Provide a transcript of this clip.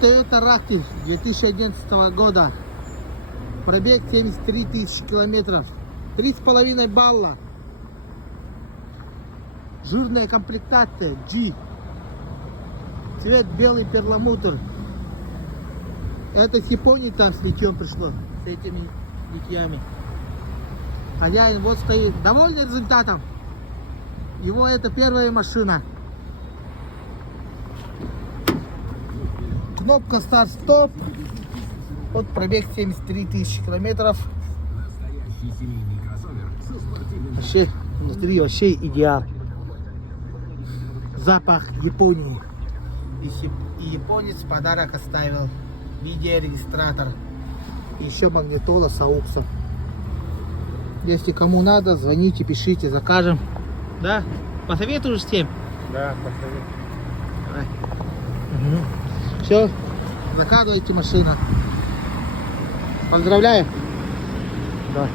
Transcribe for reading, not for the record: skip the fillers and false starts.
Toyota Ractiv 2011 года. Пробег 73 тысячи километров. 3,5 балла. Жирная комплектация G. Цвет белый перламутр. Это с Японии там с литьем пришло. С этими литьями. Хозяин вот стоит. Довольный результатом. Его это первая машина. Кнопка старт-стоп. Вот пробег 73 тысячи километров. Вообще, внутри вообще идеал. Запах Японии. И японец подарок оставил. Видеорегистратор. Еще магнитола с ауксом. Если кому надо, звоните, пишите, закажем. Да? Посоветуешь всем? Да, посоветую. Давай. Угу. Все, заказывайте машину. Поздравляю. Да.